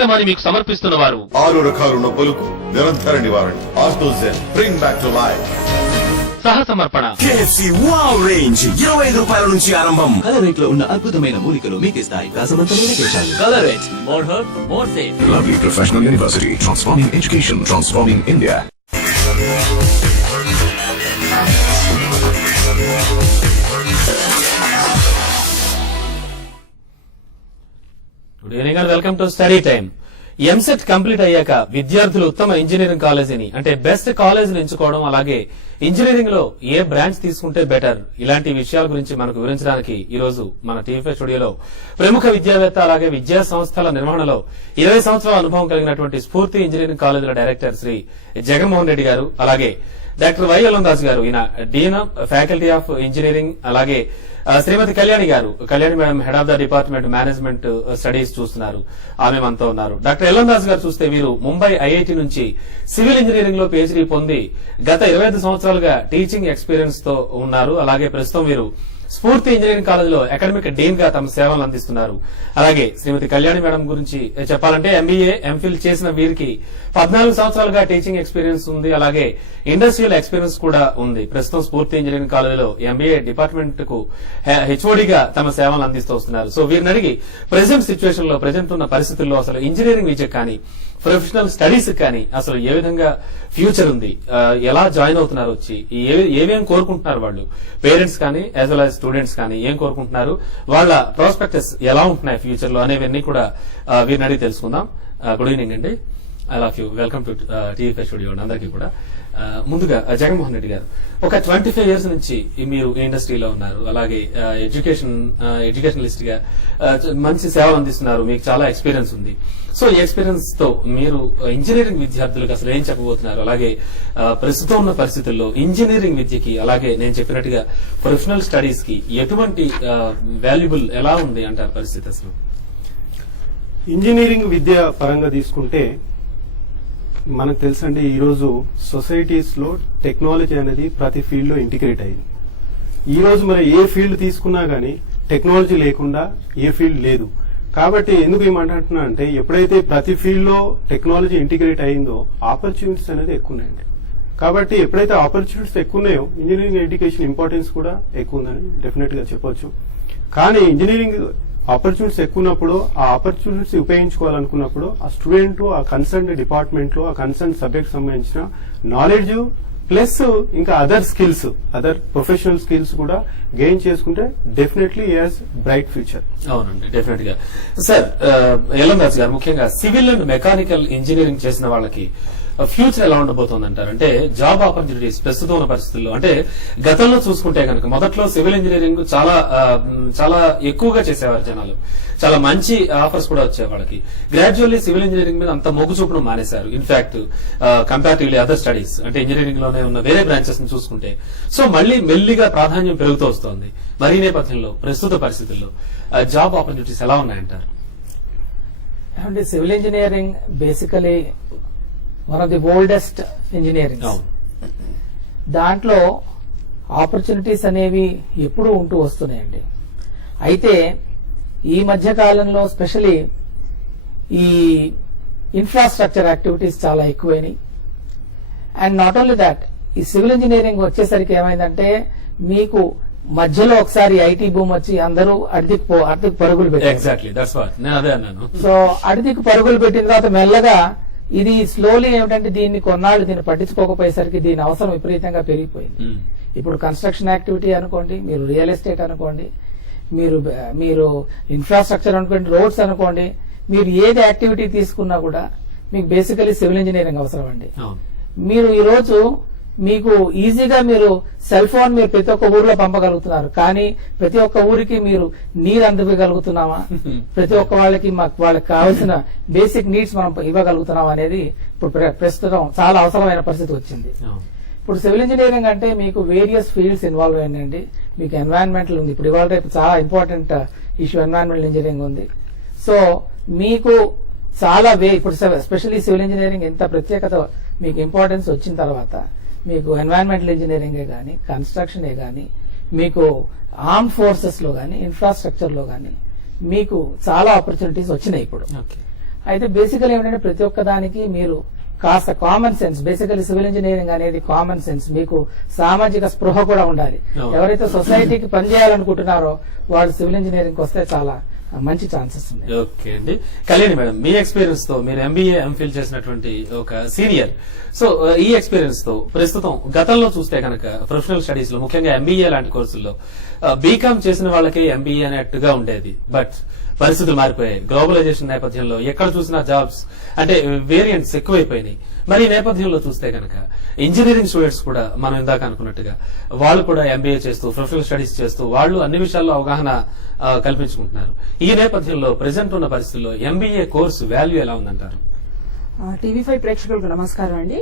కార్యక్రమాన్ని మీకు సమర్పిస్తున్న వారు 6 రకాల నొప్పులకు నిరంతర నివారణ ఆర్థోజెన్ బ్రింగ్ బ్యాక్ టు లైఫ్. సహ సమర్పణ KFC Wow Range 25 రూపాయల నుంచి ఆరంభం. కలరేట్ లో ఉన్న అద్భుతమైన మూలికలు మీకు ఇస్తాయి ప్రకాశవంతమైన కేశాలు. కలరేట్ more herb more safe. Lovely Professional University, transforming education, transforming India. Good evening and welcome to study time. EAMCET complete అయ్యాక విద్యార్థులు ఉత్తమ ఇంజనీరింగ్ కాలేజీని అంటే బెస్ట్ కాలేజీని ఎంచుకోవడం, అలాగే ఇంజనీరింగ్ లో ఏ బ్రాంచ్ తీసుకుంటే బెటర్, ఇలాంటి విషయాల గురించి మనకు వివరించడానికి ఈ రోజు మన టీవీ స్టూడియోలో ప్రముఖ విద్యావేత్త అలాగే విద్యా సంస్థల నిర్వహణలో 20 సంవత్సరాల అనుభవం కలిగినటువంటి స్ఫూర్తి ఇంజనీరింగ్ కాలేజీల డైరెక్టర్ శ్రీ జగన్మోహన్ రెడ్డి గారు, అలాగే డాక్టర్ వై ఎల్లందాస్ గారు, ఈయన dean of faculty of engineering, అలాగే శ్రీమతి కళ్యాణి గారు, Kalyani madam head of the department management studies చూస్తున్నారు, ఆమె మనతో ఉన్నారు. డాక్టర్ ఎల్లందాస్ గారు చూస్తే వీరు ముంబై ఐఐటి నుంచి సివిల్ ఇంజనీరింగ్ లో పిహెచ్డీ పొంది గత 25 సంవత్సరాలుగా టీచింగ్ ఎక్స్పీరియన్స్ తో ఉన్నారు. అలాగే ప్రస్తుతం వీరు స్ఫూర్తి ఇంజనీరింగ్ కాలేజీలో అకాడమిక్ డీన్ గా తమ సేవలు అందిస్తున్నారు. అలాగే శ్రీమతి కళ్యాణి మేడం గురించి చెప్పాలంటే ఎంబీఏ ఎంఫిల్ చేసిన వీరికి 14 సంవత్సరాలుగా టీచింగ్ ఎక్స్పీరియన్స్ ఉంది. అలాగే ఇండస్ట్రియల్ ఎక్స్పీరియన్స్ కూడా ఉంది. ప్రస్తుతం స్ఫూర్తి ఇంజనీరింగ్ కాలేజీలో ఎంబీఏ డిపార్ట్మెంట్ కు హెచ్ఓడిగా తమ సేవలు అందిస్తూ వస్తున్నారు. సో వీరిని అడిగి ప్రెసెంట్ సిచ్యువేషన్ లో ప్రెసెంట్ ఉన్న పరిస్థితుల్లో అసలు ఇంజనీరింగ్ విద్య కానీ ప్రొఫెషనల్ స్టడీస్ కానీ అసలు ఏ విధంగా ఫ్యూచర్ ఉంది, ఎలా జాయిన్ అవుతున్నారు, వచ్చి ఏమేం కోరుకుంటున్నారు వాళ్ళు, పేరెంట్స్ కానీ యాజ్ వెల్ యాజ్ స్టూడెంట్స్ కానీ ఏం కోరుకుంటున్నారు, వాళ్ళ ప్రాస్పెక్టస్ ఎలా ఉంటున్నాయి ఫ్యూచర్ లో అనేవన్నీ కూడా వీరిని అడిగి తెలుసుకుందాం. గుడ్ ఈవినింగ్ అండి. I love you. Welcome to TV studio అందరికీ కూడా. ముందుగా జగన్మోహన్ రెడ్డి గారు, ఒక 25 years నుంచి మీరు ఇండస్ట్రీలో ఉన్నారు, అలాగే ఎడ్యుకేషనలిస్ట్ గా మంచి సేవలు అందిస్తున్నారు, మీకు చాలా ఎక్స్పీరియన్స్ ఉంది. సో ఈ ఎక్స్పీరియన్స్ తో మీరు ఇంజనీరింగ్ విద్యార్థులకు అసలు ఏం చెప్పబోతున్నారు, అలాగే ప్రస్తుతం ఉన్న పరిస్థితుల్లో ఇంజనీరింగ్ విద్యకి, అలాగే నేను చెప్పినట్టుగా ప్రొఫెషనల్ స్టడీస్ కి ఎటువంటి వాల్యుబుల్ ఎలా ఉంది అంటారు పరిస్థితి అసలు? ఇంజనీరింగ్ విద్య పరంగా తీసుకుంటే మనకు తెలుసండి, ఈరోజు సొసైటీస్ లో టెక్నాలజీ అనేది ప్రతి ఫీల్డ్ లో ఇంటిగ్రేట్ అయింది. ఈ రోజు మనం ఏ ఫీల్డ్ తీసుకున్నా గానీ టెక్నాలజీ లేకుండా ఏ ఫీల్డ్ లేదు. కాబట్టి ఎందుకు ఏమంటున్నా అంటే, ఎప్పుడైతే ప్రతి ఫీల్డ్ లో టెక్నాలజీ ఇంటిగ్రేట్ అయిందో ఆపర్చునిటీస్ అనేది ఎక్కువ ఉన్నాయండి. కాబట్టి ఎప్పుడైతే ఆపర్చునిటీస్ ఎక్కువ ఉన్నాయో ఇంజనీరింగ్ ఎడ్యుకేషన్ ఇంపార్టెన్స్ కూడా ఎక్కువ ఉందని డెఫినెట్ గా చెప్పొచ్చు. కానీ ఇంజనీరింగ్ ఆపర్చునిటీస్ ఎక్కువ ఉన్నప్పుడు ఆ ఆపర్చునిటీస్ ఉపయోగించుకోవాలనుకున్నప్పుడు ఆ స్టూడెంట్ ఆ కన్సర్న్ డిపార్ట్మెంట్ లో ఆ కన్సర్న్ సబ్జెక్ట్ సంబంధించిన నాలెడ్జ్ ప్లస్ ఇంకా other skills, other professional skills కూడా గెయిన్ చేసుకుంటే డెఫినెట్లీ యాజ్ బ్రైట్ ఫ్యూచర్. అవునండి, డెఫినెట్ గా. సార్ ఎల్లందాస్ గారు, ముఖ్యంగా సివిల్ అండ్ మెకానికల్ ఇంజనీరింగ్ చేసిన వాళ్ళకి ఫ్యూచర్ ఎలా ఉండబోతోంది అంటారు? అంటే జాబ్ ఆపర్చునిటీస్ ప్రస్తుతం ఉన్న పరిస్థితుల్లో, అంటే గతంలో చూసుకుంటే కనుక మొదట్లో సివిల్ ఇంజనీరింగ్ చాలా ఎక్కువగా చేసేవారు జనాలు, చాలా మంచి ఆఫర్స్ కూడా వచ్చాయి వాళ్ళకి. గ్రాడ్యువల్లీ సివిల్ ఇంజనీరింగ్ మీద అంత మొగ్గు చూపడం మానేశారు. ఇన్ఫాక్ట్ కంపారిటివ్లీ అదర్ స్టడీస్ అంటే ఇంజనీరింగ్ లోనే ఉన్న వేరే బ్రాంచెస్ ని చూసుకుంటే, సో మళ్ళీ మెల్లిగా ప్రాధాన్యం పెరుగుతూ వస్తోంది. మరి ఈ నేపథ్యంలో ప్రస్తుత పరిస్థితుల్లో జాబ్ ఆపర్చునిటీస్ ఎలా ఉన్నాయంటారు? అంటే civil engineering basically one of the oldest engineering. దాంట్లో ఆపర్చునిటీస్ అనేవి ఎప్పుడూ ఉంటూ వస్తున్నాయండి. అయితే ఈ మధ్య కాలంలో స్పెషలీ ఈ ఇన్ఫ్రాస్ట్రక్చర్ యాక్టివిటీస్ చాలా ఎక్కువైనాయి. అండ్ నాట్ ఓన్లీ దాట్, ఈ సివిల్ ఇంజనీరింగ్ వచ్చేసరికి ఏమైందంటే, మీకు మధ్యలో ఒకసారి ఐటీ బూమ్ వచ్చి అందరూ అడిదికి పరుగులు పెట్టారు. సో అడిదికి పరుగులు పెట్టిన తర్వాత మెల్లగా ఇది స్లోలీ ఏమిటంటే, దీన్ని కొన్నాళ్ళు దీన్ని పట్టించుకోకపోయేసరికి దీని అవసరం విపరీతంగా పెరిగిపోయింది. ఇప్పుడు కన్స్ట్రక్షన్ యాక్టివిటీ అనుకోండి, మీరు రియల్ ఎస్టేట్ అనుకోండి, మీరు ఇన్ఫ్రాస్ట్రక్చర్ అనుకోండి, రోడ్స్ అనుకోండి, మీరు ఏది యాక్టివిటీ తీసుకున్నా కూడా మీకు బేసికలీ సివిల్ ఇంజనీరింగ్ అవసరం అండి. మీరు ఈ రోజు మీకు ఈజీగా మీరు సెల్ ఫోన్ మీరు ప్రతి ఒక్క ఊర్లో పంపగలుగుతున్నారు, కానీ ప్రతి ఒక్క ఊరికి మీరు నీరు అందివ్వగలుగుతున్నామా, ప్రతి ఒక్క వాళ్ళకి వాళ్ళకి కావాల్సిన బేసిక్ నీడ్స్ మనం ఇవ్వగలుగుతున్నామా అనేది ఇప్పుడు ప్రస్తుతం చాలా అవసరమైన పరిస్థితి వచ్చింది. ఇప్పుడు సివిల్ ఇంజనీరింగ్ అంటే మీకు వేరియస్ ఫీల్డ్స్ ఇన్వాల్వ్ అయ్యండి. మీకు ఎన్వైరన్మెంటల్ ఉంది, ఇప్పుడు ఇవాళ రేపు చాలా ఇంపార్టెంట్ ఇష్యూ ఎన్వైరన్మెంటల్ ఇంజనీరింగ్ ఉంది. సో మీకు చాలా ఇప్పుడు ఎస్పెషల్లీ సివిల్ ఇంజనీరింగ్ ఎంత ప్రత్యేకత మీకు ఇంపార్టెన్స్ వచ్చిన తర్వాత మీకు ఎన్వైరన్మెంటల్ ఇంజనీరింగే కానీ, కన్స్ట్రక్షనే కానీ, మీకు ఆర్మ్ ఫోర్సెస్ లో కానీ, ఇన్ఫ్రాస్ట్రక్చర్ లో కానీ మీకు చాలా ఆపర్చునిటీస్ వచ్చినాయి ఇప్పుడు. అయితే బేసికల్ ఏమిటంటే ప్రతి ఒక్క దానికి మీరు కాస్త common sense, basically civil engineering అనేది కామన్ సెన్స్, మీకు సామాజిక స్పృహ కూడా ఉండాలి. ఎవరైతే సొసైటీకి పనిచేయాలనుకుంటున్నారో వాళ్ళు సివిల్ ఇంజనీరింగ్ వస్తే చాలా మంచి ఛాన్సెస్ ఉన్నాయి. ఓకే అండి. కళ్యాణి మేడం, మీ ఎక్స్పీరియన్స్ తో, మీరు ఎంబీఏ ఎంఫిల్ చేసినటువంటి ఒక సీనియర్, సో ఈ ఎక్స్పీరియన్స్ తో ప్రస్తుతం గతంలో చూస్తే కనుక ప్రొఫెషనల్ స్టడీస్ లో ముఖ్యంగా ఎంబీఏ లాంటి కోర్సుల్లో బీకామ్ చేసిన వాళ్ళకి ఎంబీఏ అనేట్టుగా ఉండేది. బట్ పరిస్థితులు మారిపోయాయి. గ్లోబలైజేషన్ నేపథ్యంలో ఎక్కడ చూసినా జాబ్స్ అంటే వేరియంట్స్ ఎక్కువైపోయినాయి. మరి ఈ నేపథ్యంలో చూస్తే కనుక ఇంజనీరింగ్ స్టూడెంట్స్ కూడా మనం ఇందాక అనుకున్నట్టుగా వాళ్ళు కూడా ఎంబీఏ చేస్తూ ప్రొఫెషనల్ స్టడీస్ చేస్తూ వాళ్ళు అన్ని విషయాల్లో అవగాహన కల్పించుకుంటున్నారు. ఈ నేపథ్యంలో ప్రెసెంట్ ఉన్న పరిస్థితుల్లో ఎంబీఏ కోర్సు వాల్యూ ఎలా ఉందంటారు? టీవీ5 ప్రేక్షకులకు నమస్కారం అండి.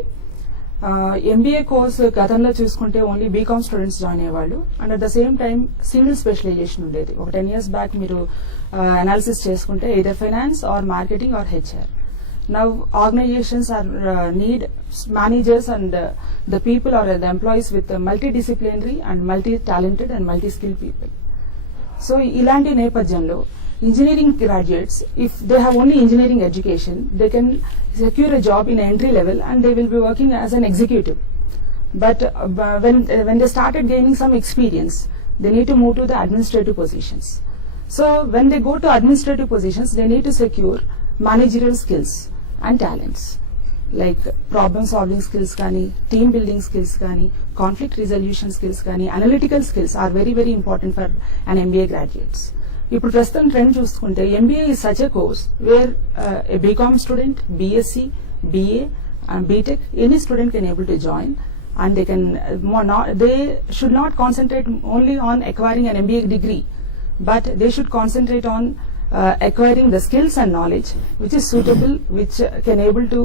ఎంబీఏ కోర్స్ గతంలో చూసుకుంటే ఓన్లీ బీకామ్ స్టూడెంట్స్ జాయిన్ అయ్యేవాళ్ళు and at the same time civil specialization ఉండేది. ఒక 10 years బ్యాక్ మీరు అనాలిసిస్ చేసుకుంటే either finance or marketing or HR. Now organizations are need managers and the people or the employees with multidisciplinary and multi-talented and multi-skilled people. So ఇలాంటి నేపథ్యంలో engineering graduates, if they have only engineering education, they can secure a job in entry level and they will be working as an executive. But when they started gaining some experience, they need to move to the administrative positions. So when they go to administrative positions, they need to secure managerial skills and talents like problem solving skills kani, team building skills kani, conflict resolution skills kani, analytical skills are very very important for an MBA graduates. ఇప్పుడు ప్రస్తుతం trend చూసుకుంటే MBA is such a course where a B Com student, B Sc, BA and BTech, any student can able to join and they can they should not concentrate only on acquiring an MBA degree, but they should concentrate on acquiring the skills and knowledge which is suitable, which can able to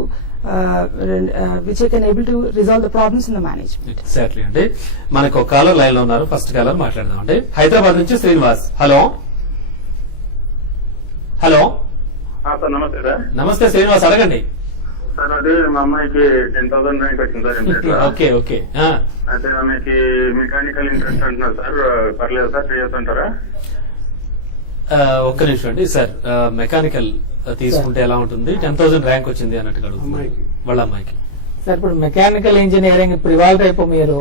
resolve the problems in the management. Exactly అండి. మనకు ఒక caller line లో ఉన్నారు. First caller మాట్లాడదాం. అంటే హైదరాబాద్ నుంచి Srinivas. Hello hello sir నమస్తే sir. నమస్తే శ్రీనివాస్, అడగండి. సార్ అదే మా అమ్మాయికి 10,000 ర్యాంక్ వచ్చింది సార్ ఎంసెట్లో. Okay okay. అయితే ఆమెకి మెకానికల్ ఇంట్రెస్ట్ అంటున్నారు సార్, పర్లేదు సార్ చేయొచ్చు అంటారా? ఒక్క నిమిషం అండి సార్. మెకానికల్ తీసుకుంటే ఎలా ఉంటుంది? 10,000 ర్యాంక్ వచ్చింది అన్నట్టుగా అడుగుతున్నారు వాళ్ళ అమ్మాయికి. సార్ ఇప్పుడు మెకానికల్ ఇంజనీరింగ్ ఇప్పుడు ఇవాళ రేపు మీరు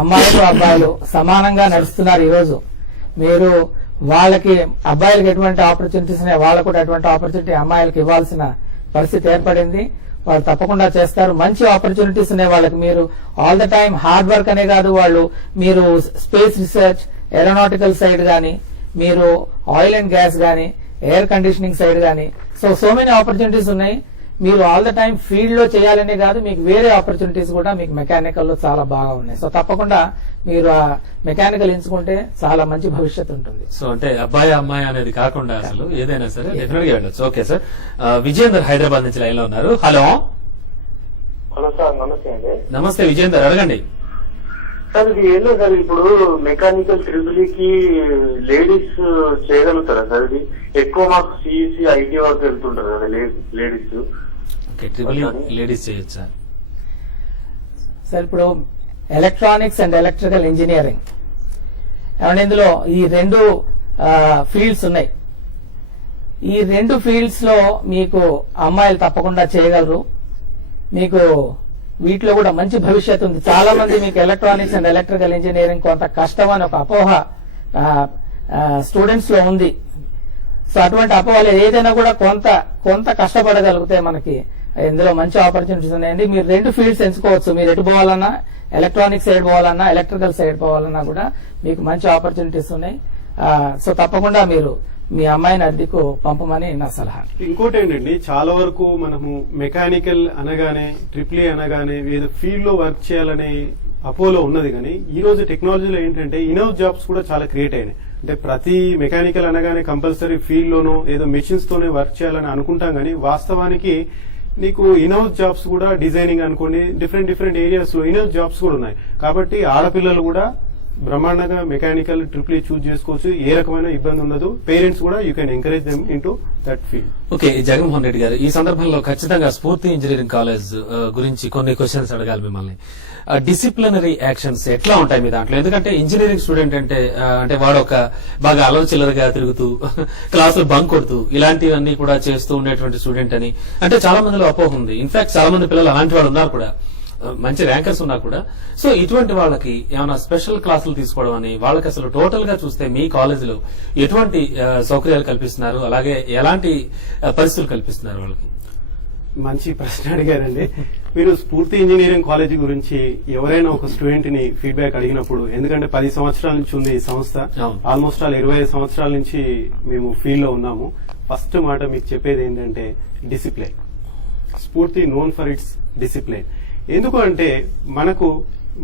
అమ్మాయిలు అబ్బాయిలు సమానంగా నడుస్తున్నారు. ఈరోజు మీరు వాళ్ళకి అబ్బాయిలకి ఎటువంటి ఆపర్చునిటీస్ ఉన్నాయి, వాళ్ళకు కూడా అటువంటి ఆపర్చునిటీ అమ్మాయిలకు ఇవ్వాల్సిన పరిస్థితి ఏర్పడింది. వాళ్ళు తప్పకుండా చేస్తారు. మంచి ఆపర్చునిటీస్ ఉన్నాయి వాళ్ళకి. మీరు all the time hard work అనే కాదు, వాళ్ళు మీరు స్పేస్ రీసెర్చ్, ఏరోనాటికల్ సైడ్ గానీ, మీరు ఆయిల్ అండ్ గ్యాస్ గానీ, ఎయిర్ కండిషనింగ్ సైడ్ గానీ, సో మెనీ ఆపర్చునిటీస్ ఉన్నాయి. మీరు ఆల్ ద టైమ్ ఫీల్డ్ లో చేయాలనే కాదు, మీకు వేరే ఆపర్చునిటీస్ కూడా మీకు మెకానికల్ లో చాలా బాగా ఉన్నాయి. సో తప్పకుండా మీరు ఆ మెకానికల్ ఎంచుకుంటే చాలా మంచి భవిష్యత్తు ఉంటుంది. సో అంటే అబ్బాయి అమ్మాయి అనేది కాకుండా అసలు ఏదైనా సరే డెఫినెట్ గా వెళ్ళొచ్చు. Okay sir. విజేందర్ హైదరాబాద్ నుంచి లైన్ లో ఉన్నారు. హలో హలో సార్ నమస్తే అండి. నమస్తే విజేందర్, అడగండి. సార్ ఇది ఏం లేదు సార్, ఇప్పుడు మెకానికల్ కి లేడీస్ చేయగలుగుతారా సార్? ఇది ఎక్కువ మాకు సిఈసి ఐటీ వరకు వెళ్తుంటారు కదా లేడీస్. ఓకే, లేడీస్ చేయొచ్చా సార్? ఇప్పుడు ఎలక్ట్రానిక్స్ అండ్ ఎలక్ట్రికల్ ఇంజనీరింగ్ ఏమంటే ఇందులో ఈ రెండు ఫీల్డ్స్ ఉన్నాయి. ఈ రెండు ఫీల్డ్స్ లో మీకు అమ్మాయిలు తప్పకుండా చేయగలరు. మీకు వీటిలో కూడా మంచి భవిష్యత్తు ఉంది. చాలా మంది మీకు ఎలక్ట్రానిక్స్ అండ్ ఎలక్ట్రికల్ ఇంజనీరింగ్ కొంత కష్టం అని ఒక అపోహ స్టూడెంట్స్ లో ఉంది. సో అటువంటి అపోహలు ఏదైనా కూడా కొంత కష్టపడగలిగితే మనకి ఇందులో మంచి ఆపర్చునిటీస్ ఉన్నాయండి. మీరు రెండు ఫీల్డ్స్ ఎంచుకోవచ్చు. మీరు ఎటు పోవాలన్నా, ఎలక్ట్రానిక్ సైడ్ పోవాలన్నా, ఎలక్ట్రికల్ సైడ్ పోవాలన్నా కూడా మీకు మంచి ఆపర్చునిటీస్ ఉన్నాయి. సో తప్పకుండా మీరు మీ అమ్మాయిని అద్దెకు పంపమని నా సలహా. ఇంకోటి ఏంటండి, చాలా వరకు మనము మెకానికల్ అనగానే, ట్రిపుల్ అనగానే ఏదో ఫీల్డ్ లో వర్క్ చేయాలనే అపోలో ఉన్నది. కానీ ఈ రోజు టెక్నాలజీలో ఏంటంటే ఇన్హౌస్ జాబ్స్ కూడా చాలా క్రియేట్ అయినాయి. అంటే ప్రతి మెకానికల్ అనగానే కంపల్సరీ ఫీల్డ్ లోనో ఏదో మెషిన్స్ తోనే వర్క్ చేయాలని అనుకుంటాం. కానీ వాస్తవానికి నీకు ఇన్హౌస్ జాబ్స్ కూడా డిజైనింగ్ అనుకోండి, డిఫరెంట్ ఏరియాస్ లో ఇన్హౌస్ జాబ్స్ కూడా ఉన్నాయి. కాబట్టి ఆడపిల్లలు కూడా బ్రహ్మాండంగా మెకానికల్ ట్రిపుల్ చూస్ చేసుకోవచ్చు. ఏ రకమైన ఇబ్బంది ఉండదు. పేరెంట్స్ కూడా you can encourage them in to that field. Okay, Jaganmohan Reddy గారు, ఈ సందర్భంలో ఖచ్చితంగా స్ఫూర్తి ఇంజనీరింగ్ కాలేజ్ గురించి కొన్ని క్వశ్చన్స్ అడగాలి మిమ్మల్ని. డిసిప్లినరీ యాక్షన్స్ ఎట్లా ఉంటాయి మీ దాంట్లో? ఎందుకంటే ఇంజనీరింగ్ స్టూడెంట్ అంటే వాడు ఒక బాగా అలవచిల్లరగా తిరుగుతూ క్లాసులు బంక్ కొడుతూ ఇలాంటివన్నీ కూడా చేస్తూ ఉండేటువంటి స్టూడెంట్ అని అంటే చాలా మందిలో అపోహ ఉంది. ఇన్ఫాక్ట్ చాలా మంది పిల్లలు అలాంటి వాళ్ళు ఉన్నారు కూడా, మంచి ర్యాంకర్స్ ఉన్నా కూడా. సో ఇటువంటి వాళ్ళకి ఏమైనా స్పెషల్ క్లాసులు తీసుకోవడం అని, వాళ్ళకి అసలు టోటల్ గా చూస్తే మీ కాలేజీలో ఎటువంటి సౌకర్యాలు కల్పిస్తున్నారు, అలాగే ఎలాంటి పరిస్థితులు కల్పిస్తున్నారు వాళ్ళకి? మంచి ప్రశ్న అడిగారండి. మీరు స్ఫూర్తి ఇంజనీరింగ్ కాలేజీ గురించి ఎవరైనా ఒక స్టూడెంట్ ని ఫీడ్బ్యాక్ అడిగినప్పుడు, ఎందుకంటే 10 సంవత్సరాల నుంచి ఉంది ఈ సంస్థ, ఆల్మోస్ట్ 25 సంవత్సరాల నుంచి మేము ఫీల్డ్ లో ఉన్నాము. ఫస్ట్ మాట మీకు చెప్పేది ఏంటంటే డిసిప్లిన్. స్ఫూర్తి నోన్ ఫర్ ఇట్స్ డిసిప్లిన్. ఎందుకు అంటే మనకు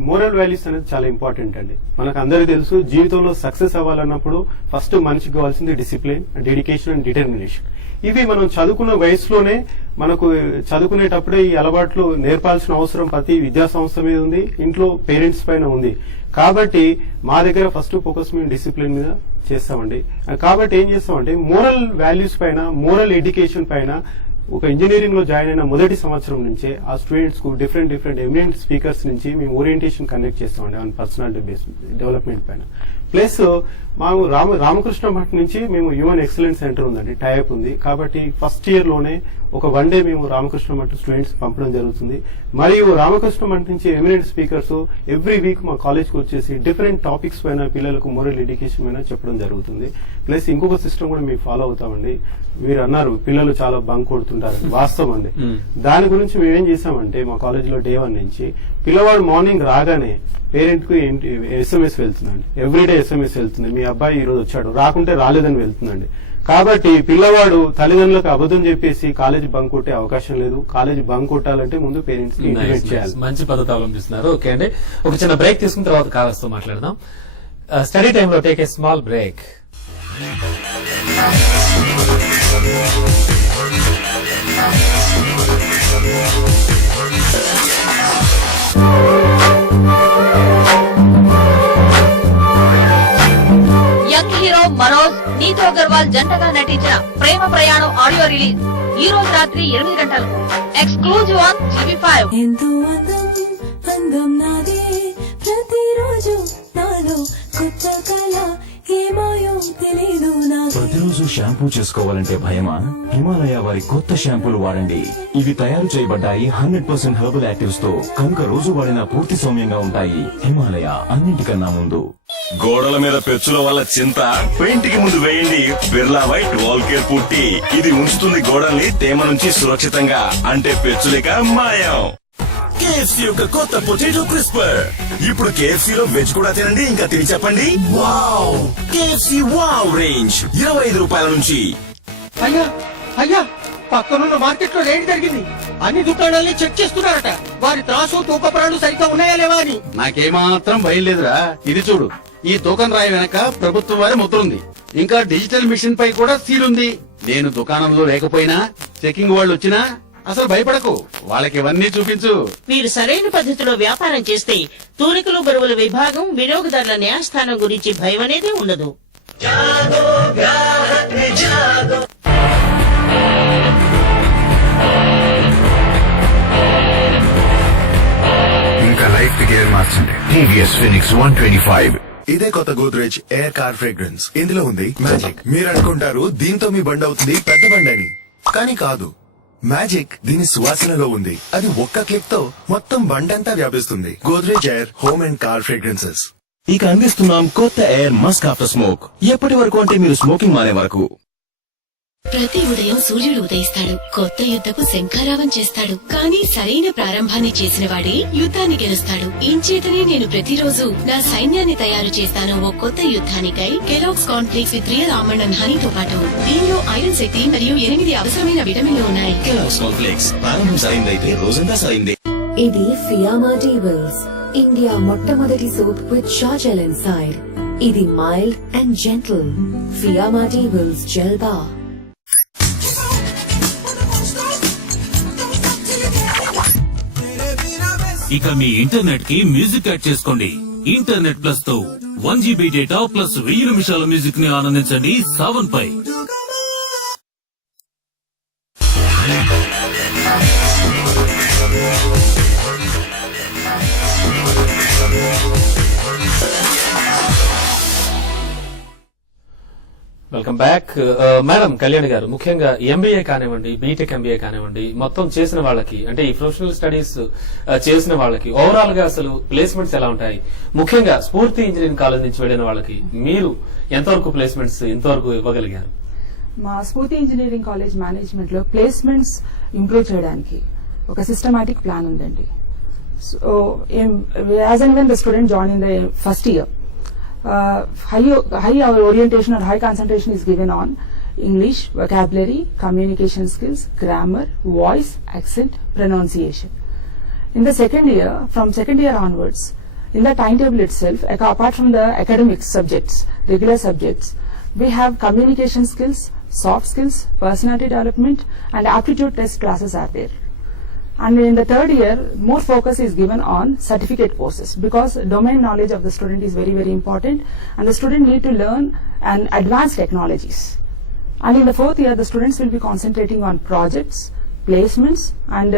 మోరల్ వాల్యూస్ అనేది చాలా ఇంపార్టెంట్ అండి. మనకు అందరికీ తెలుసు, జీవితంలో సక్సెస్ అవ్వాలన్నప్పుడు ఫస్ట్ మనిషికి కావాల్సింది డిసిప్లిన్, డెడికేషన్ అండ్ డిటర్మినేషన్. ఇవి మనం చదువుకున్న వయసులోనే మనకు చదువుకునేటప్పుడే ఈ అలవాట్లు నేర్పాల్సిన అవసరం ప్రతి విద్యా సంస్థ మీద ఉంది, ఇంట్లో పేరెంట్స్ పైన ఉంది. కాబట్టి మా దగ్గర ఫస్ట్ ఫోకస్ మేము డిసిప్లిన్ మీద చేస్తామండి. కాబట్టి ఏం చేస్తామంటే మోరల్ వాల్యూస్ పైన, మోరల్ ఎడ్యుకేషన్ పైన ఒక ఇంజనీరింగ్ లో జాయిన్ అయిన మొదటి సంవత్సరం నుంచే ఆ స్టూడెంట్స్ కు డిఫరెంట్ ఎమినెంట్ స్పీకర్స్ నుంచి మేము ఓరియంటేషన్ కండక్ట్ చేస్తామండి ఆన్ పర్సనాలిటీ బేస్ డెవలప్మెంట్ పైన. ప్లస్ మాకు రామకృష్ణ మఠ్ నుంచి మేము హ్యూమన్ ఎక్సలెన్స్ సెంటర్ ఉందండి, టైప్ ఉంది. కాబట్టి ఫస్ట్ ఇయర్ లోనే ఒక 1 డే మేము రామకృష్ణ మఠ్ స్టూడెంట్స్ పంపడం జరుగుతుంది. మరియు రామకృష్ణ మఠ్ నుంచి ఎమినెంట్ స్పీకర్స్ ఎవ్రీ వీక్ మా కాలేజ్ కు వచ్చేసి డిఫరెంట్ టాపిక్స్ పైన పిల్లలకు మోరల్ ఎడ్యుకేషన్ పైన చెప్పడం జరుగుతుంది. ప్లస్ ఇంకొక సిస్టమ్ కూడా మేము ఫాలో అవుతామండి. మీరు అన్నారు పిల్లలు చాలా బంక్ కొడుతుంటారు, వాస్తవం అండి. దాని గురించి మేమేం చేసామంటే మా కాలేజీలో డే 1 నుంచి పిల్లవాడు మార్నింగ్ రాగానే పేరెంట్ కు SMS వెళ్తుందండి, ఎవ్రీడే SMS వెళ్తుంది, మీ అబ్బాయి ఈ రోజు వచ్చాడు, రాకుంటే రాలేదని వెళ్తుందండి. కాబట్టి పిల్లవాడు తల్లిదండ్రులకు అబద్ధం చెప్పేసి కాలేజీ బంక్ కొట్టే అవకాశం లేదు. కాలేజీ బంక్ కొట్టాలంటే ముందు పేరెంట్స్ కి ఇంటిమేట్ చేయాలి. మంచి పద్ధతి అవలంబిస్తున్నారు. ఓకే అండి, ఒక చిన్న బ్రేక్ తీసుకున్న తర్వాత కావాల్సి మాట్లాడదాం. స్టడీ టైమ్ లో take a small break. Young hero Manoj, Neetu Agarwal జంటగా నటించిన ప్రేమ ప్రయాణం ఆడియో రిలీజ్ ఈ రోజు రాత్రి 8 గంటలకు ఎక్స్క్లూజివ్ ఆన్ TV5. ఎంతో అందం నాదే, ప్రతిరోజు నాలో కొత్త కళ, ఏమాయో తెలీదు నాకు. ప్రతిరోజు షాంపూ చేసుకోవాలంటే భయమా? హిమాలయ వారి కొత్త షాంపూలు వాడండి. ఇవి తయారు చేయబడ్డాయి 100% హెర్బల్ యాక్టివ్స్ తో, కనుక రోజు వాడినా పూర్తి సౌమ్యంగా ఉంటాయి. హిమాలయ, అన్నింటికన్నా ముందు. గోడల మీద పెచ్చుల వల్ల చింత, పెయింట్ కి ముందు వేయండి బిర్లా వైట్ వాల్ కేర్ పుట్టి. ఇది ఉంచుతుంది గోడల్ని తేమ నుంచి సురక్షితంగా, అంటే పెచ్చులేక మాయం. KFC యొక్క కొత్త పొటాటో క్రిస్పర్. ఇప్పుడు KFC లో వెజ్ కూడా తినండి, ఇంకా తిని చెప్పండి వావ్. KFC వావ్ రేంజ్ 25 రూపాయల నుంచి. అయ్యా పక్కనున్న మార్కెట్ లో రేట్ జరిగింది. అన్ని దుకాణాలని చెక్ చేస్తున్నారట. వారి త్రాసు తూకపరాలు సరిగ్గా ఉన్నాయా లేవా అని. నాకేమాత్రం భయం లేదురా. ఇది చూడు, ఈ తూకం రాయి వెనక ప్రభుత్వం వారి ముద్ర ఉంది. ఇంకా డిజిటల్ మిషన్ పై కూడా సీల్ ఉంది. నేను దుకాణంలో లేకపోయినా, చెకింగ్ వాళ్ళు వచ్చినా అసలు భయపడకు, వాళ్ళకి ఇవన్నీ చూపించు. మీరు సరైన పద్ధతిలో వ్యాపారం చేస్తే తూనికలు బరువుల విభాగం, వినియోగదారుల న్యాయస్థానం గురించి భయం అనేది ఉండదు. ఇంకా లైఫ్ కి గేర్ మార్చండి. TVS Phoenix 125. ఇదే కొత్త గోద్రేజ్ ఎయిర్ కార్ ఫ్రేగ్రెన్స్. ఇందులో ఉంది మ్యాజిక్. మీరు అనుకుంటారు దీంతో మీ బండి అవుతుంది పెద్ద బండి అని, కానీ కాదు. మ్యాజిక్ దీని సువాసనలో ఉంది. అది ఒక్క క్లిక్ తో మొత్తం బండంతా వ్యాపిస్తుంది. Godrej air home and car fragrances. ఇక అందిస్తున్నాం కొత్త ఎయిర్ మస్క్ ఆఫ్టర్ స్మోక్. ఎప్పటి వరకు అంటే మీరు స్మోకింగ్ మానే వరకు. ప్రతి ఉదయం సూర్యుడు ఉదయిస్తాడు, కొత్త యుద్ధకు శంఖారావం చేస్తాడు. కానీ సరైన ప్రారంభాన్ని చేసిన వాడే యుద్ధాన్ని గెలుస్తాడు. ఇంచేతనే నేను ప్రతిరోజు నా సైన్యాన్ని తయారు చేస్తాను ఓ కొత్త యుద్ధానికై. Kellogg's cornflakes with real almond and హనీతో పాటు దీనిలో ఐరన్ శక్తి మరియు 8 అవసరమైన విటమిన్లు ఉన్నాయి. కెలాగ్స్ కాన్ఫ్లెక్స్, ప్రారంభం సరైందైతే రోజంతా సరైందే. ఇది ఫియామా డీవెల్స్, ఇండియా మొట్టమొదటి soap with shower gel inside. ఇది mild and gentle. Fiama Di Wills gel bar. ఇక మీ ఇంటర్నెట్ కి మ్యూజిక్ యాడ్ చేసుకోండి. ఇంటర్నెట్ ప్లస్ తో 1 GB డేటా ప్లస్ 1000 నిమిషాల మ్యూజిక్ ని ఆనందించండి సావన్ పై. Welcome back. మేడం కళ్యాణ్ గారు, ముఖ్యంగా ఎంబీఏ కానివ్వండి, బీటెక్ ఎంబీఏ కానివ్వండి, మొత్తం చేసిన వాళ్ళకి అంటే ఈ ప్రొఫెషనల్ స్టడీస్ చేసిన వాళ్ళకి ఓవరాల్ గా అసలు ప్లేస్మెంట్స్ ఎలా ఉంటాయి? ముఖ్యంగా స్ఫూర్తి ఇంజనీరింగ్ కాలేజ్ నుంచి వెళ్ళిన వాళ్ళకి మీరు ఎంతవరకు ప్లేస్మెంట్స్ ఇంతవరకు ఇవ్వగలిగారు? మా స్ఫూర్తి ఇంజనీరింగ్ కాలేజ్ మేనేజ్మెంట్ లో ప్లేస్మెంట్స్ ఇంప్రూవ్ చేయడానికి ఒక సిస్టమాటిక్ ప్లాన్ ఉందండి. So as and when the student join in the first year, high orientation or high concentration is given on English, vocabulary, communication skills, grammar, voice, accent, pronunciation. In the second year, from second year onwards, in the timetable itself, apart from the academic subjects, regular subjects, we have communication skills, soft skills, personality development, and aptitude test classes are there. And in the third year, more focus is given on certificate courses because domain knowledge of the student is very, very important, and the student need to learn and advanced technologies. And in the fourth year, the students will be concentrating on projects, placements, and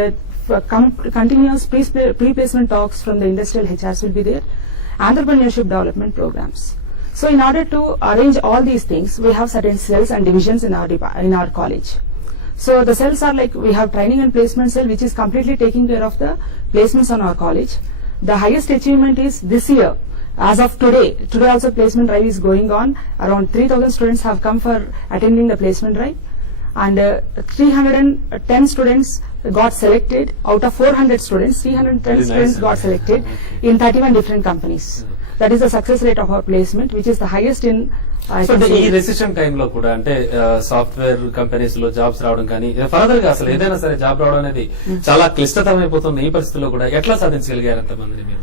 continuous pre-placement talks from the industrial HRs will be there, entrepreneurship development programs. So in order to arrange all these things, we have certain cells and divisions in our college. So the cells are like, we have training and placement cell which is completely taking care of the placements on our college. The highest achievement is this year. As of today also placement drive is going on. Around 3,000 students have come for attending the placement drive, and 310 students got selected. Out of 400 students, 310 students got selected in 31 different companies. That is the success rate of our placement, which is the highest in so అంటే ఈ recession టైంలో కూడా అంటే software companies లో jobs రావడం కానీ further గా అసలు ఏదైనా సరే జాబ్ రావడం అనేది చాలా క్లిష్టతమైపోతుంది. ఈ పరిస్థితుల్లో కూడా ఎట్లా సాధించగలిగారు అంతమంది మీరు?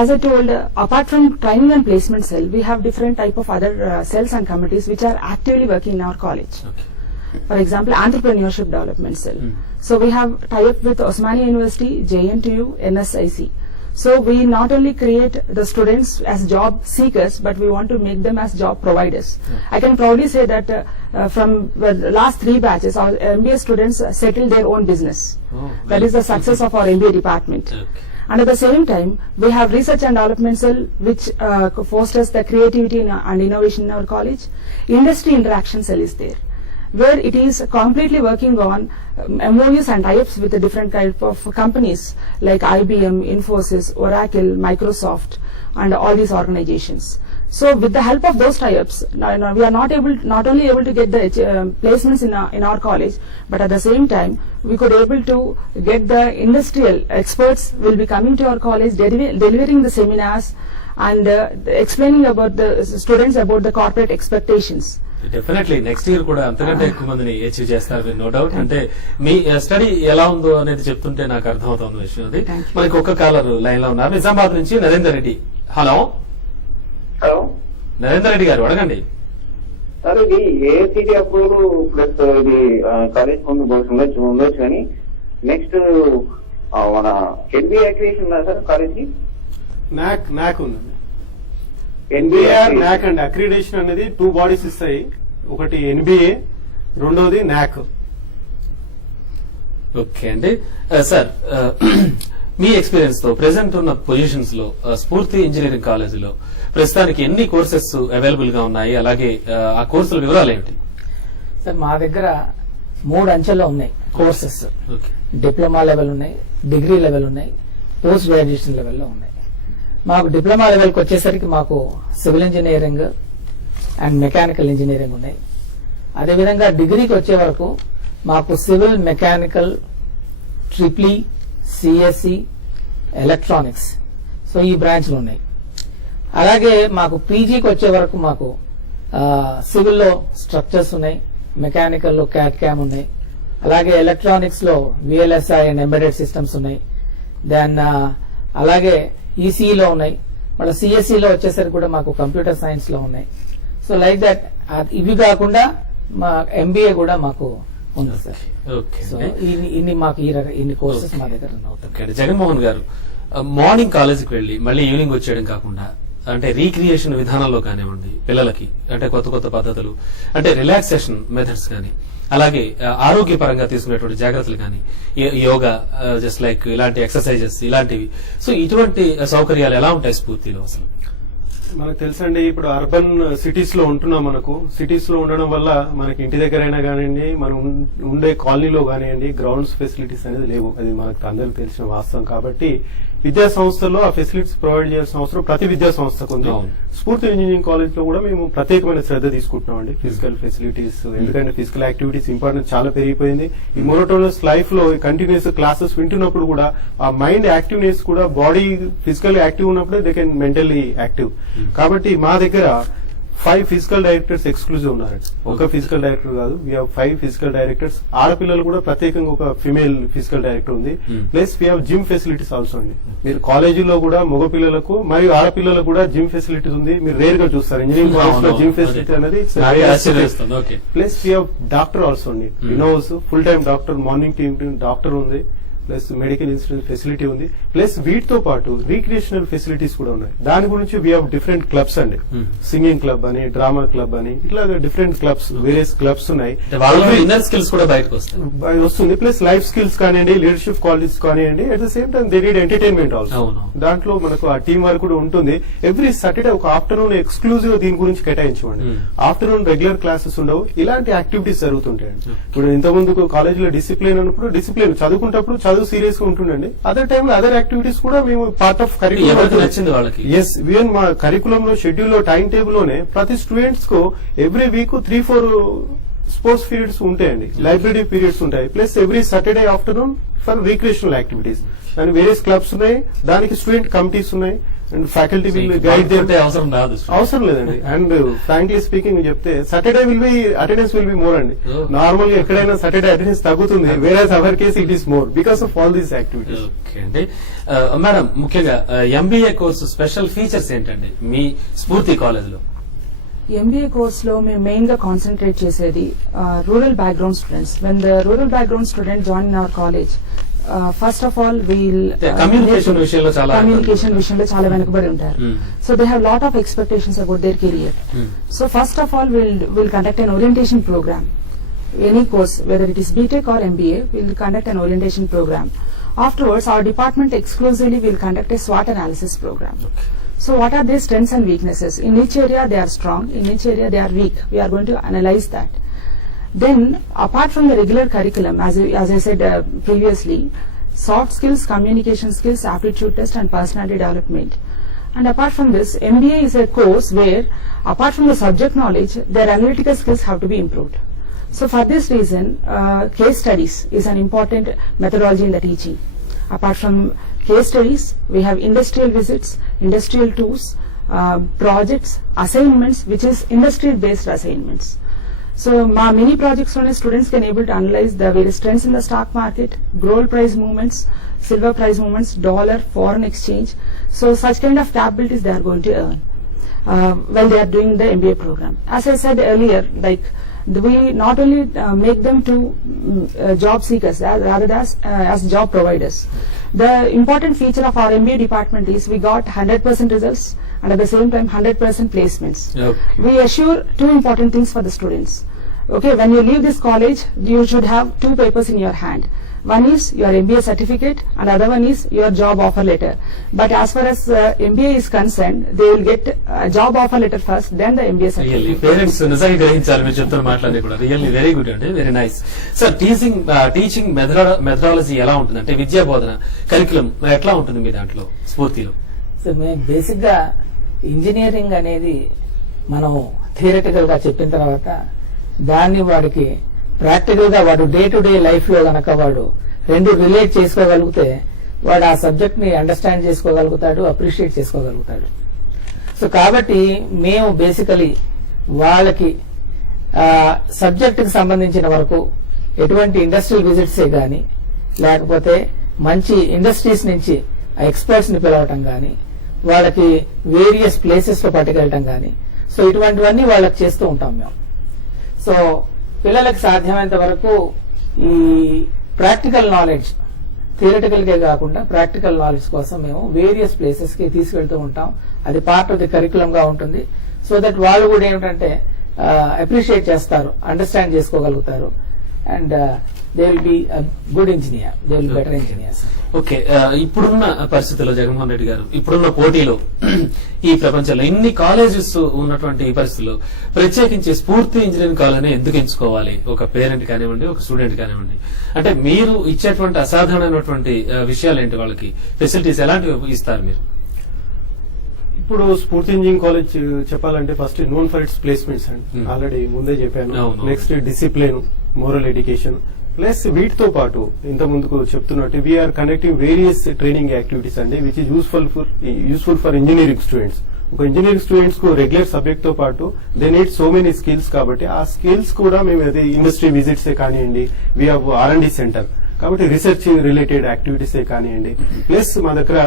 As I told, apart from training and placement cell, we have different type of other cells and committees which are actively working in our college. For example, entrepreneurship development cell. So we have tie-up with Osmania University, JNTU, NSIC. So we not only create the students as job seekers, but we want to make them as job providers. I can proudly say that from the last 3 batches, our MBA students settled their own business. That is the success of our MBA department. And at the same time, we have research and development cell which fosters the creativity and innovation in our college. Industry interaction cell is there, where it is completely working on MOUs and tie-ups with the different type of companies like IBM, Infosys, Oracle, Microsoft, and all these organizations. So with the help of those tie-ups, we are not only able to get the placements in our college, but at the same time, we could able to get the industrial experts will be coming to our college, delivering the seminars, and explaining about the students about the corporate expectations. Definitely next year కూడా అంతకంటే ఎక్కువ మందిని achieve చేస్తారు, no doubt. అంటే మీ study ఎలా ఉందో అనేది చెప్తుంటే నాకు అర్థమవుతుంది విషయం అది. మనకి ఒక్క కాలర్ లైన్ లో ఉన్నారు, నిజామాబాద్ నుంచి నరేందర్ రెడ్డి. హలో నరేందర్ రెడ్డి గారు, అడగండి. సార్, ఇది ఏఐసిటి అప్రూవల్ ప్లస్ ఇది కాలేజ్ ముందు ఉండొచ్చు కానీ నెక్స్ట్ మన ఎన్బిఏ అక్రిడిటేషన్ ఉందా సార్ కాలేజ్? నాక్ ఉంది. ఎన్బిఆర్, నాక్ అండ్ అక్రిడిటేషన్ అనేది 2 బాడీస్ ఇస్తాయి. ఒకటి ఎన్బిఏ, రెండోది నాక్. ఓకే అండి. సార్, మీ ఎక్స్పీరియన్స్ తో ప్రెసెంట్ ఉన్న పొజిషన్స్ లో స్ఫూర్తి ఇంజనీరింగ్ కాలేజీలో ప్రస్తుతానికి ఎన్ని కోర్సెస్ అవైలబుల్ గా ఉన్నాయి, అలాగే ఆ కోర్సుల వివరాలు ఏంటి? సార్, మా దగ్గర 3 అంచెల్లో ఉన్నాయి కోర్సెస్. డిప్లొమా లెవెల్ ఉన్నాయి, డిగ్రీ లెవెల్ ఉన్నాయి, పోస్ట్ గ్రాడ్యుయేషన్ లెవెల్లో ఉన్నాయి. మాకు డిప్లొమా లెవెల్కి వచ్చేసరికి మాకు civil engineering and mechanical engineering ఉన్నాయి. అదేవిధంగా డిగ్రీకి వచ్చే వరకు మాకు civil, mechanical, triple E, CSC, electronics, so ఈ బ్రాంచ్లు ఉన్నాయి. అలాగే మాకు పీజీకి వచ్చే వరకు మాకు సివిల్లో స్ట్రక్చర్స్ ఉన్నాయి, మెకానికల్లో క్యాట్ క్యామ్ ఉన్నాయి, అలాగే ఎలక్ట్రానిక్స్ లో విఎల్ఎస్ఐ అండ్ ఎంబెడెడ్ సిస్టమ్స్ ఉన్నాయి. దెన్ అలాగే ఈసీఈలో ఉన్నాయి. మళ్ళీ సిఎస్సిలో వచ్చేసరికి కూడా మాకు కంప్యూటర్ సైన్స్ లో ఉన్నాయి. సో లైక్ దట్ ఇవి కాకుండా మా ఎంబీఏ కూడా మాకు ఉంది సార్. సో ఇన్ని మాకు ఇన్ని కోర్సెస్ మా దగ్గర అవుతాయి. జగన్మోహన్ గారు, మార్నింగ్ కాలేజీకి వెళ్ళి మళ్ళీ ఈవినింగ్ వచ్చేయడం కాకుండా అంటే రీక్రియేషన్ విధానంలో కానివ్వండి పిల్లలకి అంటే కొత్త కొత్త పద్ధతులు అంటే రిలాక్సేషన్ మెథడ్స్ కానీ అలాగే ఆరోగ్యపరంగా తీసుకునేటువంటి జాగ్రత్తలు కానీ యోగా జస్ట్ లైక్ ఇలాంటి ఎక్సర్సైజెస్ ఇలాంటివి సో ఇటువంటి సౌకర్యాలు ఎలా ఉంటాయి స్ఫూర్తిలో అసలు? మనకు తెలుసండి, ఇప్పుడు అర్బన్ సిటీస్ లో ఉంటున్నాం. మనకు సిటీస్ లో ఉండడం వల్ల మనకి ఇంటి దగ్గరైనా కానివ్వండి, మనం ఉండే కాలనీలో కానివ్వండి, గ్రౌండ్స్ ఫెసిలిటీస్ అనేది లేవు. అది మనకు అందరికి తెలిసిన వాస్తవం. కాబట్టి విద్యా సంస్థల్లో ఆ ఫెసిలిటీస్ ప్రొవైడ్ చేయాల్సిన అవసరం ప్రతి విద్యా సంస్థకు ఉంది. స్ఫూర్తి ఇంజనీరింగ్ కాలేజ్ లో కూడా మేము ప్రత్యేకమైన శ్రద్ధ తీసుకుంటున్నాం అండి ఫిజికల్ ఫెసిలిటీస్. ఎందుకంటే ఫిజికల్ యాక్టివిటీస్ ఇంపార్టెన్స్ చాలా పెరిగిపోయింది. ఈ మోనోటోనస్ లైఫ్ లో కంటిన్యూస్ క్లాసెస్ వింటున్నప్పుడు కూడా ఆ మైండ్ యాక్టివ్నెస్ కూడా బాడీ ఫిజికల్ యాక్టివ్ ఉన్నప్పుడే దే కెన్ మెంటల్లీ యాక్టివ్. కాబట్టి మా దగ్గర 5 ఫిజికల్ డైరెక్టర్స్ ఎక్స్క్లూజివ్ ఉన్నారండి. ఒక ఫిజికల్ డైరెక్టర్ కాదు, వీ హావ్ 5 ఫిజికల్ డైరెక్టర్స్. ఆడపిల్లలు కూడా ప్రత్యేకంగా ఒక ఫిమేల్ ఫిజికల్ డైరెక్టర్ ఉంది. Plus we have gym facilities also అండి. మీరు కాలేజీలో కూడా మగ పిల్లలకు మరియు ఆడపిల్లలకు కూడా జిమ్ ఫెసిలిటీస్ ఉంది. మీరు రేర్ గా చూస్తారు ఇంజనీరింగ్ కాలేజ్ లో జిమ్ ఫెసిలిటీ అనేది. Plus we have doctor also అండి. ఇన్నోస్ full time doctor, morning team doctor ఉంది. ప్లస్ మెడికల్ ఇన్స్టిట్యూట్ ఫెసిలిటీ ఉంది. ప్లస్ వీటితో పాటు రీక్రియేషనల్ ఫెసిలిటీస్ కూడా ఉన్నాయి. దాని గురించి వీ హావ్ డిఫరెంట్ క్లబ్స్ అండి. సింగింగ్ క్లబ్ అని, డ్రామా క్లబ్ అని, ఇట్లా డిఫరెంట్ క్లబ్స్, వేరియస్ క్లబ్స్ ఉన్నాయి. ఇన్నర్ స్కిల్స్ కూడా బయటకు వస్తుంది. ప్లస్ లైఫ్ స్కిల్స్ కానివ్వండి, లీడర్షిప్ క్వాలిటీస్ కానివ్వండి, at the same time they need entertainment also. దాంట్లో మనకు ఆ టీం వర్క్ కూడా ఉంటుంది. ఎవ్రీ సాటర్డే ఒక ఆఫ్టర్నూన్ ఎక్స్క్లూజివ్ దీని గురించి కేటాయించండి. ఆఫ్టర్నూన్ రెగ్యులర్ క్లాసెస్ ఉండవు, ఇలాంటి యాక్టివిటీస్ జరుగుతుంటాయండి. ఇప్పుడు ఇంతకుముందు కాలేజీలో డిసిప్లిన్ అన్నప్పుడు డిసిప్లిన్ చదువుకుంటప్పుడు చదువు సీరియస్ గా ఉంటుండండి. అదర్ టైంలో అదర్ యాక్టివిటీస్ కూడా మేము part of curriculum. Yes, even మా కరికులంలో షెడ్యూల్ లో టైం టేబుల్ లోనే ప్రతి స్టూడెంట్స్ కు ఎవ్రీ వీక్ 3-4 స్పోర్ట్స్ పీరియడ్స్ ఉంటాయండి, లైబ్రరీ పీరియడ్స్ ఉంటాయి. Plus every Saturday afternoon for recreational activities. And various clubs ఉన్నాయి, దానికి స్టూడెంట్ కమిటీస్ ఉన్నాయి. And faculty will guide them. అవసరం లేదండి. అండ్ ఫ్రాంక్లీ స్పీకింగ్ చెప్తే Saturday will be attendance will be more అండి. Normal గా ఎక్కడైనా సాటర్డే అటెండెన్స్ తగ్గుతుంది, వేరే our case it is more because of all these activities. Madam, ముఖ్యంగా ఎంబీఏ కోర్సు స్పెషల్ ఫీచర్స్ ఏంటండి మీ స్ఫూర్తి కాలేజ్ లో? ఎంబీఏ కోర్స్ లో మేము మెయిన్ గా కాన్సన్ట్రేట్ చేసేది rural background students. When the rural background student join in our college, first of all communication విషయంలో చాలా వెనుకబడి ఉంటారు. So they have lot of expectations about their career. So first of all will conduct an orientation program. Any course, whether it is BTech or MBA, will conduct an orientation program. Afterwards, our department exclusively will conduct a SWOT analysis program. So what are their strengths and weaknesses? In which area they are strong, in which area they are weak. We are going to analyze that. Then, apart from the regular curriculum, as I said previously, soft skills, communication skills, aptitude test and personality development. And apart from this, MBA is a course where, apart from the subject knowledge, their analytical skills have to be improved. So for this reason, case studies is an important methodology in the teaching. Apart from case studies, we have industrial visits, industrial tours, projects, assignments, which is industry-based assignments. So, my mini projects on students can able to analyze the various trends in the stock market, gold price movements, silver price movements, dollar, foreign exchange. So, such kind of capabilities they are going to earn while they are doing the MBA program. As I said earlier, like we not only make them to job seekers rather as job providers. The important feature of our MBA department is we got 100% results and at the same time 100% placements. Okay. We assure 2 important things for the students. Okay, when you leave this college, you should have 2 papers in your hand. One is your MBA certificate and other one is your job offer letter. But as far as MBA is concerned, they will get a job offer letter first, then the MBA certificate. Parents నిజంగా గ్రహించాలి మీరు చెప్తున్న మాటలన్నీ కూడా. Really very good అండి, very nice. Sir, teaching methodology ఎలా ఉంటుంది అంటే విద్యా బోధన కరికులం ఎట్లా ఉంటుంది మీ దాంట్లో స్ఫూర్తిలో? సో మేము బేసిక్ గా ఇంజనీరింగ్ అనేది మనం థియరిటికల్ గా చెప్పిన తర్వాత దాన్ని వాడికి ప్రాక్టికల్ గా వాడు డే టు డే లైఫ్ లో గనక వాడు రెండు రిలేట్ చేసుకోగలిగితే వాడు ఆ సబ్జెక్ట్ ని అండర్స్టాండ్ చేసుకోగలుగుతాడు, అప్రిషియేట్ చేసుకోగలుగుతాడు. సో కాబట్టి మేము బేసికలీ వాళ్ళకి సబ్జెక్ట్ కి సంబంధించిన వరకు ఎటువంటి ఇండస్ట్రియల్ విజిట్సే గాని లేకపోతే మంచి ఇండస్ట్రీస్ నుంచి ఎక్స్పర్ట్స్ ని పిలవటం గాని వాళ్ళకి వేరియస్ ప్లేసెస్ లో పట్టుకెళ్ళటం గాని సో ఇటువంటివన్నీ వాళ్ళకి చేస్తూ ఉంటాం మేము. సో పిల్లలకు సాధ్యమైనంత వరకు ఈ ప్రాక్టికల్ నాలెడ్జ్ థియరటికల్ గా కాకుండా ప్రాక్టికల్ నాలెడ్జ్ కోసం మేము వేరియస్ ప్లేసెస్ కి తీసుకెళ్తూ ఉంటాం. అది పార్ట్ ఆఫ్ ది కరికులం గా ఉంటుంది. సో దట్ వాళ్ళు కూడా ఏమిటంటే అప్రిషియేట్ చేస్తారు, అండర్స్టాండ్ చేసుకోగలుగుతారు, and they will be good engineer, they will better engineers. Okay, ఇప్పుడున్న పరిస్థితుల్లో జగన్మోహన్ రెడ్డి గారు, ఇప్పుడున్న పోటీలో ఈ ప్రపంచంలో ఇన్ని కాలేజెస్ ఉన్నటువంటి ఈ పరిస్థితుల్లో ప్రత్యేకించి స్ఫూర్తి ఇంజనీరింగ్ కాలేజ్ ఎందుకు ఎంచుకోవాలి? ఒక పేరెంట్ కానివ్వండి, ఒక స్టూడెంట్ కానివ్వండి, అంటే మీరు ఇచ్చేటువంటి అసాధారణమైనటువంటి విషయాలు ఏంటి? వాళ్ళకి ఫెసిలిటీస్ ఎలాంటివి ఇస్తారు మీరు? ఇప్పుడు స్ఫూర్తి ఇంజనీరింగ్ కాలేజ్ చెప్పాలంటే first known for its placements అండి. ఆల్రెడీ ముందే చెప్పాను. Next discipline, moral education, plus వీటితో పాటు ఇంత ముందుకు చెప్తున్నట్టు we are conducting various training activities అండి, which is useful for engineering students. ఒక ఇంజనీరింగ్ స్టూడెంట్స్ కు రెగ్యులర్ సబ్జెక్ట్ తో పాటు they need so many skills, కాబట్టి ఆ స్కిల్స్ కూడా మేము అది ఇండస్ట్రీ విజిట్స్ కానివ్వండి, వీ హావ్ R&D సెంటర్ కాబట్టి రీసెర్చ్ రిలేటెడ్ యాక్టివిటీస్ కానివ్వండి, ప్లస్ మా దగ్గర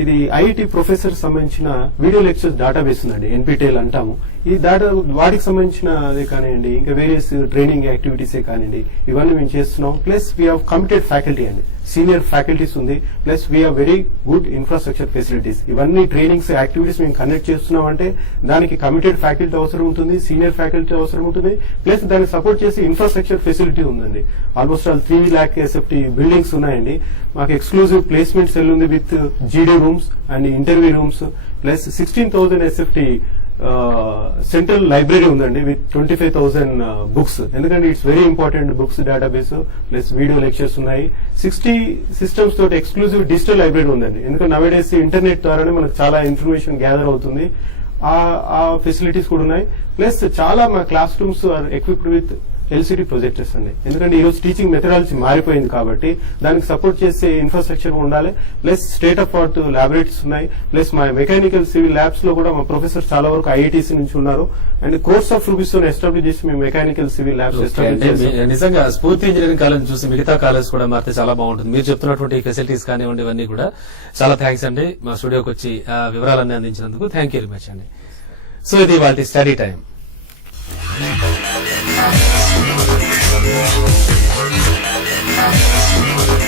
ఇది ఐఐటి ప్రొఫెసర్ సంబంధించిన వీడియో లెక్చర్స్ డేటాబేస్ ఉందండి, NPTEL అంటాము. ఈ వాటికి సంబంధించిన అదే కానివ్వండి, ఇంకా వేరియస్ ట్రైనింగ్ యాక్టివిటీస్ కానివ్వండి, ఇవన్నీ మేము చేస్తున్నాం. Plus we have committed faculty అండి, సీనియర్ ఫ్యాకల్టీస్ ఉంది, plus we have very good infrastructure facilities. ఇవన్నీ ట్రైనింగ్స్ యాక్టివిటీస్ మేము కండక్ట్ చేస్తున్నాం అంటే దానికి కమిటెడ్ ఫ్యాకల్టీ అవసరం ఉంటుంది, సీనియర్ ఫ్యాకల్టీ అవసరం ఉంటుంది, ప్లస్ దానికి సపోర్ట్ చేసి ఇన్ఫ్రాస్ట్రక్చర్ ఫెసిలిటీ ఉందండి. Almost all 3 lakh SFT buildings ఉన్నాయండి. మాకు ఎక్స్క్లూజివ్ ప్లేస్మెంట్ సెల్ ఉంది with GD rooms and interview rooms, plus 16,000 SFT central library ఉందండి విత్ 25,000 బుక్స్. ఎందుకంటే it's very important books database, plus video lectures ఉన్నాయి. 60 systems తోటి exclusive digital library ఉందండి. ఎందుకంటే nowadays internet ద్వారానే మనకు చాలా ఇన్ఫర్మేషన్ గ్యాదర్ అవుతుంది. ఆ ఫెసిలిటీస్ కూడా ఉన్నాయి. ప్లస్ చాలా మా classrooms are equipped with LCD projectors అండి. ఎందుకంటే ఈ రోజు టీచింగ్ మెథడాలజీ మారిపోయింది కాబట్టి దానికి సపోర్ట్ చేసే ఇన్ఫ్రాస్ట్రక్చర్ ఉండాలి. Plus state of art laboratories ఉన్నాయి. ప్లస్ మా మెకానికల్ సివిల్ ల్యాబ్స్ లో కూడా మా ప్రొఫెసర్ చాలా వరకు IITC నుంచి ఉన్నారు. అండ్ కోర్స్ ఆఫ్ రూపీస్ తో ఎస్టాబ్లిష్ చేసి మేము మెకానికల్ సివిల్ ల్యాబ్స్ ఎస్టాబ్లిష్ చేస్తాం. నిజంగా స్ఫూర్తి ఇంజనీరింగ్ కాలేజ్ చూసి మిగతా కాలేజ్ కూడా మారితే చాలా బాగుంటుంది. మీరు చెప్తున్నటువంటి ఫెసిలిటీస్ కానివ్వండి, ఇవన్నీ కూడా చాలా థ్యాంక్స్ అండి. మా స్టూడియోకి వచ్చి వివరాలన్నీ అందించినందుకు థ్యాంక్ యూ వెరీ మచ్ అండి. సో ఇది వాళ్ళ స్టడీ టైం. Thank you.